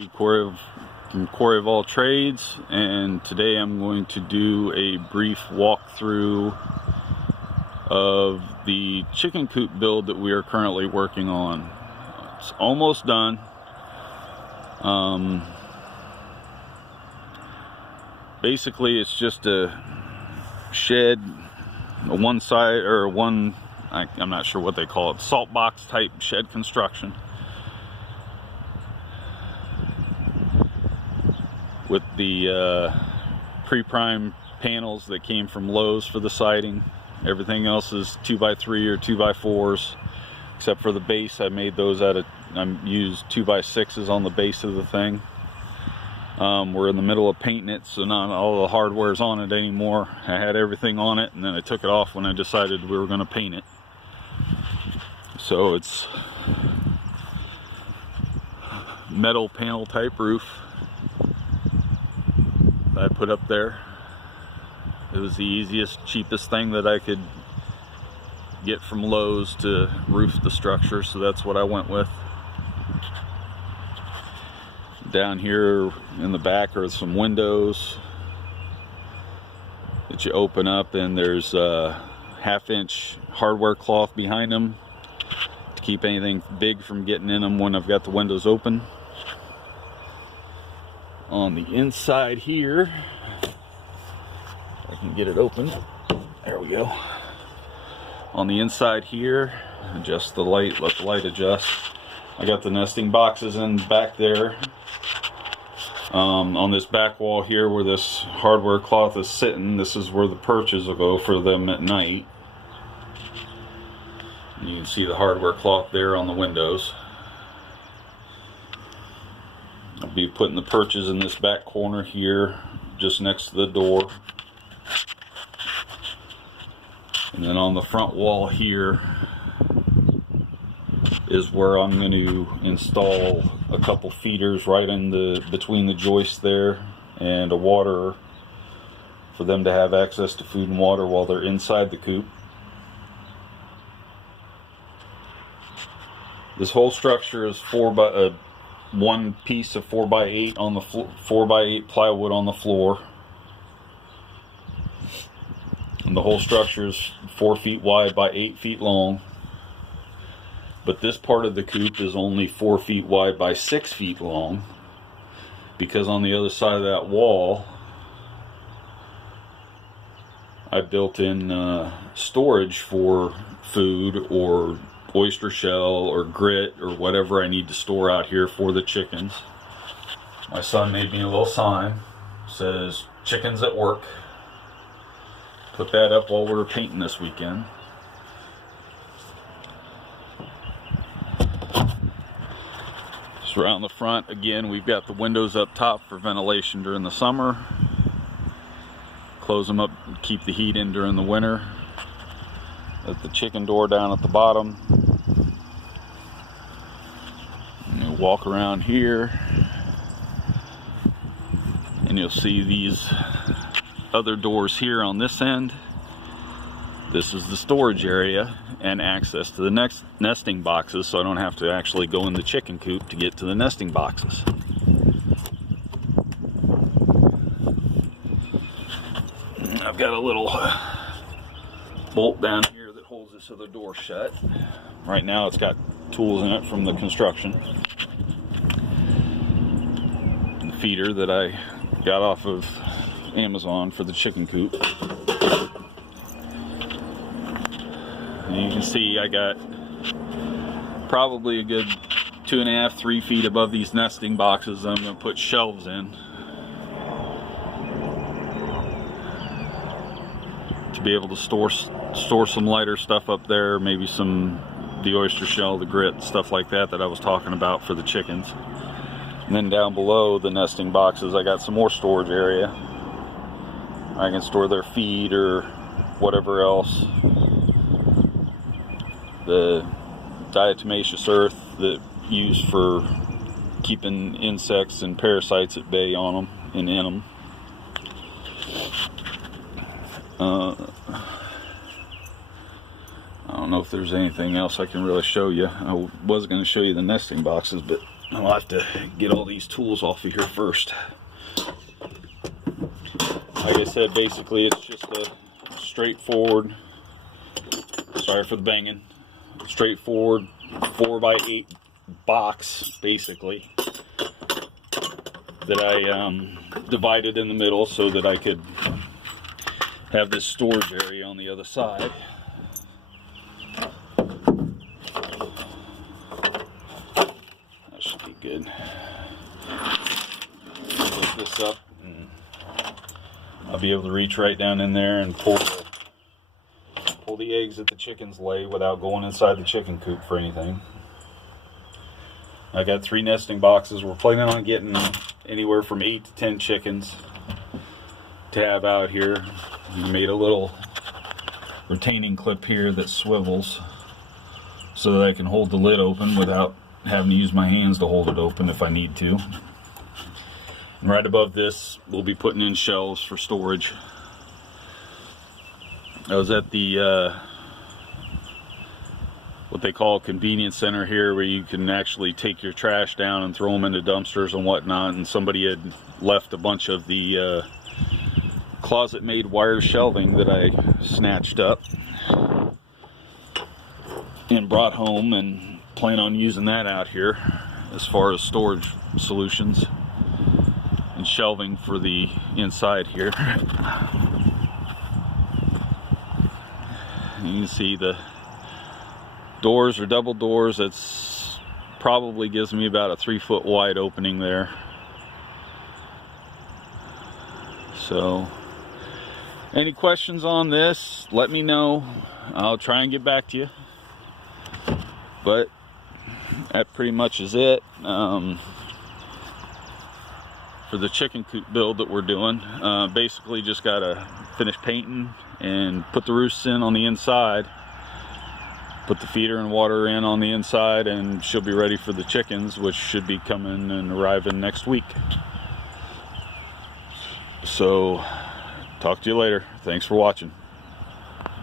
From Quarry of All Trades, and today I'm going to do a brief walkthrough of the chicken coop build that we are currently working on. It's almost done. Basically it's just a shed, a one side or one, I'm not sure what they call it, salt box type shed construction with the pre-prime panels that came from Lowe's for the siding. Everything else is 2x3 or 2x4s, except for the base. I made those out of, I used 2x6s on the base of the thing. We're in the middle of painting it, so not all the hardware's on it anymore. I had everything on it, and then I took it off when I decided we were going to paint it. So it's metal panel type roof I put up there. It was the easiest, cheapest thing that I could get from Lowe's to roof the structure, so that's what I went with. Down here in the back are some windows that you open up, and there's a 1/2-inch hardware cloth behind them to keep anything big from getting in them when I've got the windows open. On the inside here, I can get it open. There we go. On the inside here, adjust the light, let the light adjust. I got the nesting boxes in back there. On this back wall here where this hardware cloth is sitting, this is where the perches will go for them at night. And you can see the hardware cloth there on the windows. I'll be putting the perches in this back corner here, just next to the door. And then on the front wall here is where I'm going to install a couple feeders right in the between the joists there, and a waterer for them to have access to food and water while they're inside the coop. This whole structure is one piece of 4x8 on the 4x8 plywood on the floor, and the whole structure is 4 feet wide by 8 feet long. But this part of the coop is only 4 feet wide by 6 feet long, because on the other side of that wall I built in storage for food or oyster shell or grit or whatever I need to store out here for the chickens. My son made me a little sign, says "Chickens at Work." Put that up while we were painting this weekend. Just around the front, again, we've got the windows up top for ventilation during the summer. Close them up and keep the heat in during the winter. At the chicken door down at the bottom. And you'll walk around here and you'll see these other doors here on this end. This is the storage area and access to the next nesting boxes, so I don't have to actually go in the chicken coop to get to the nesting boxes. I've got a little bolt down here that holds this other door shut. Right now it's got tools in it from the construction. And the feeder that I got off of Amazon for the chicken coop. And you can see I got probably a good 2.5 to 3 feet above these nesting boxes that I'm going to put shelves in to be able to store some lighter stuff up there, maybe the oyster shell, the grit, stuff like that I was talking about for the chickens. And then down below the nesting boxes I got some more storage area. I can store their feed or whatever else. The diatomaceous earth that used for keeping insects and parasites at bay on them and in them. I don't know if there's anything else I can really show you. I was going to show you the nesting boxes, but I'll have to get all these tools off of here first. Like I said, basically it's just a straightforward, sorry for the banging, straightforward 4x8 box, basically, that I divided in the middle so that I could have this storage area on the other side. That should be good. Lift this up and I'll be able to reach right down in there and pull the eggs that the chickens lay without going inside the chicken coop for anything. I got 3 nesting boxes. We're planning on getting anywhere from 8 to 10 chickens to have out here. We made a little retaining clip here that swivels so that I can hold the lid open without having to use my hands to hold it open if I need to. And right above this, we'll be putting in shelves for storage. I was at the what they call a convenience center here, where you can actually take your trash down and throw them into dumpsters and whatnot, and somebody had left a bunch of the closet made wire shelving that I snatched up and brought home, and plan on using that out here as far as storage solutions and shelving for the inside here. You can see the doors are double doors. It's probably gives me about a 3-foot wide opening there. So any questions on this, let me know. I'll try and get back to you. But that pretty much is it for the chicken coop build that we're doing. Basically just gotta finish painting and put the roosts in on the inside, put the feeder and water in on the inside, and she'll be ready for the chickens, which should be coming and arriving next week. So talk to you later. Thanks for watching.